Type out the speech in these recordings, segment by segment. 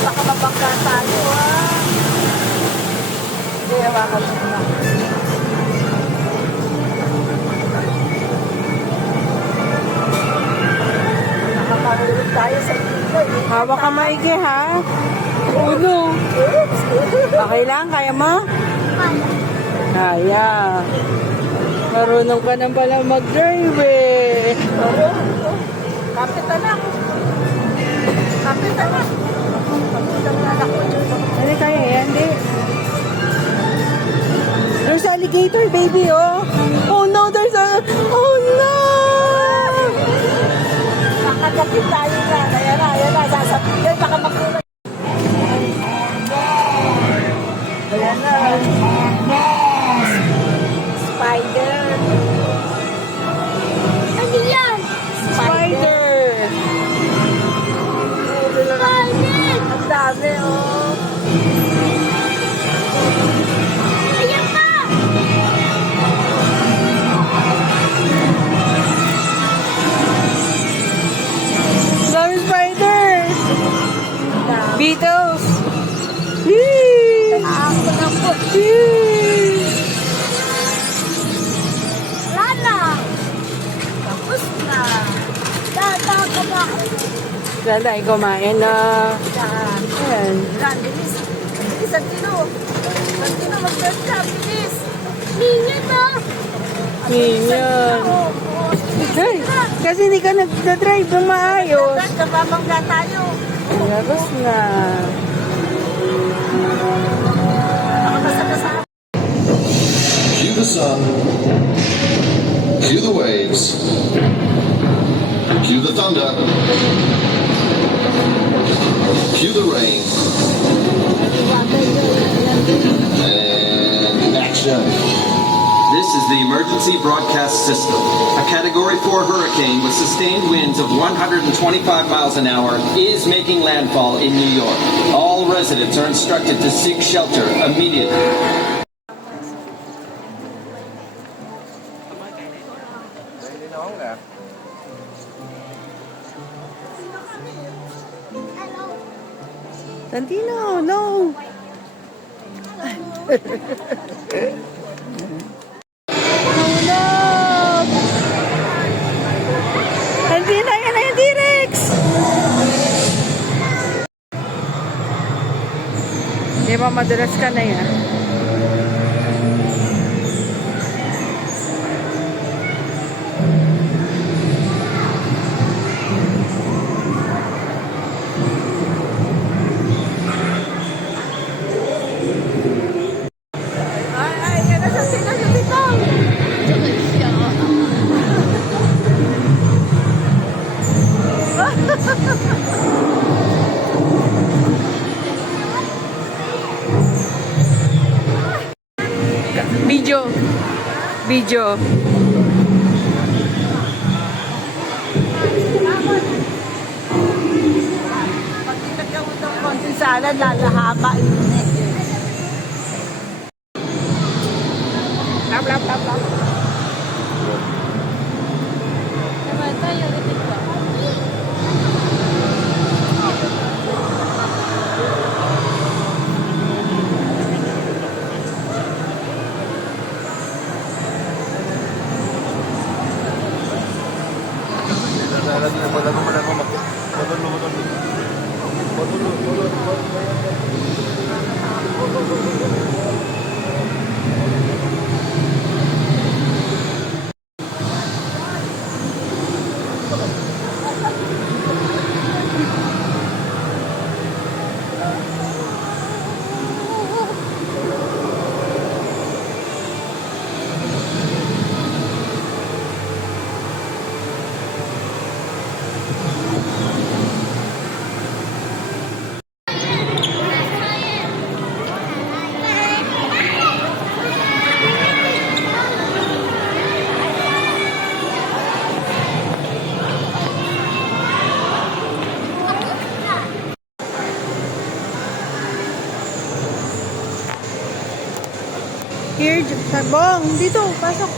Baka mabangga tayo, ah. Hindi, hawakan mo na. Nakakarulog tayo sa ito. Hawak ka maigi, ha? Uno. Okay lang? Kaya mo? Kaya. Marunong ka na pala mag-drive, eh. Kapit na. Kapit na. Kapit na ako. Hindi kaya yan, di. There's alligator, baby, oh. Oh no, there's a... Oh no! Nakakapit tayo na. Ayan na. Sasabihin, baka makulay. Ayan na. Spider. Ano yan? Spider! Spider! Ang dami, oh. Ayan pa! Dami spider! Beetles! Yee! Ako na po. Yee! Wala na! Tapos na. Dada ka ba? Ganda, ay kumain na. Yan. Ayan. Yan, bilis. Bilis ang tino. Ang tino, mag-first ka. Bilis. Ninyo to! Minyan. Hey, kasi hindi ka nag-drive ng maayos. Nababangga tayo. Labas na. Nakabasa-basa. Cue the sun. Cue the waves. Cue the thunder. Cue the rain. And action. This is the emergency broadcast system. A Category 4 hurricane with sustained winds of 125 miles an hour is making landfall in New York. All residents are instructed to seek shelter immediately. Santino, no! Hulog! Santino, yan na yung T-Rex! Di ba madulas ka na yan? Ay, yan na sa sino yung dito. Video. Video. Pag nagkawin ng konti salad, lalahaba yun eh. Lap, lap, lap, lap. Naman tayo, rinig ko. Here, Bong, dito, pasok.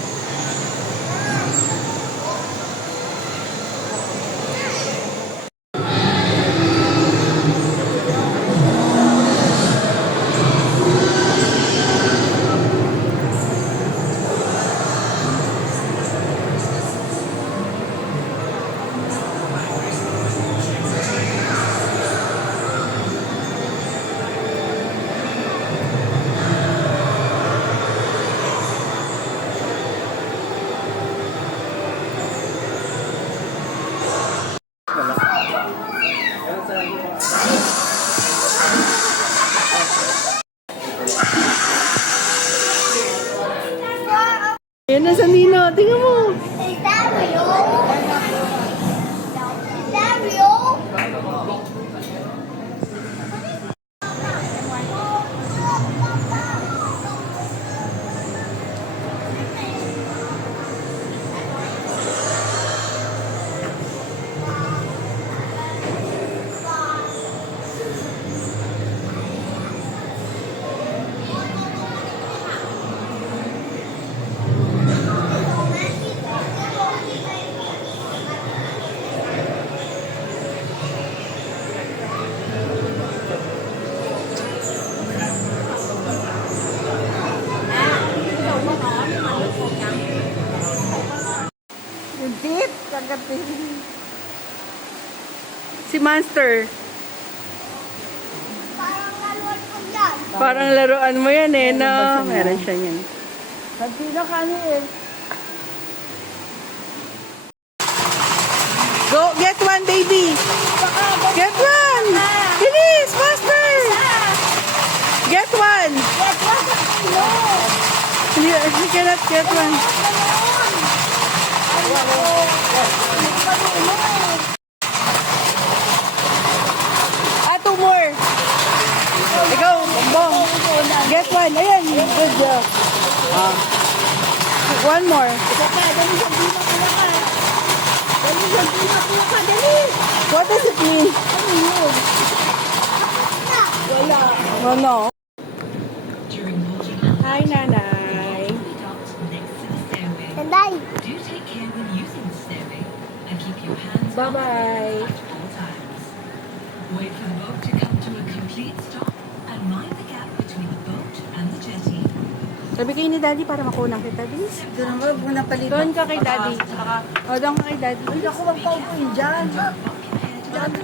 Yung tip, kagatin. Si Monster. Parang laluan ko yan. Parang laruan mo yan eh, no? Meron siya yan. Santino kanin. Go, get one, baby! Get one! Bilis, faster! Get one! You cannot get one. Ah, two more. Ikaw, bombong. Get one. Ayan, good job. One more. What does it mean? Oh, no. Hi, Nanay. Tanday. Do take care when using the stairway and keep your hands Bye-bye. at all times. Wait for the boat to come to a complete stop and mind the gap between the boat and the jetty. Sabi kayo ni Daddy para makunan kita, please. Doon naman, muna palit. Doon ka kay Daddy. O, doon ka kay Daddy. Ay, ako magpaupo yun dyan. Safety.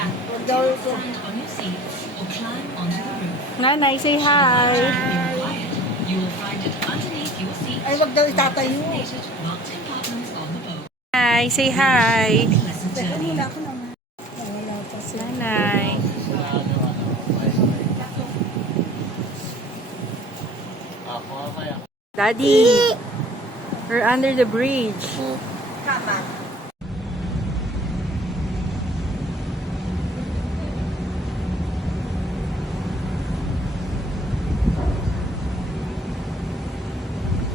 Huwag daw ito. Stand on your seats or climb onto the roof. Nanay, say hi. Required. You will find it underneath your seat. Ay, wag daw itatayo. Designated marked compartments on the boat. Hi, say hi. Pleasant Teka journey. muna ako naman. Wala pa siya. Nanay. Daddy, we're under the bridge. Kama.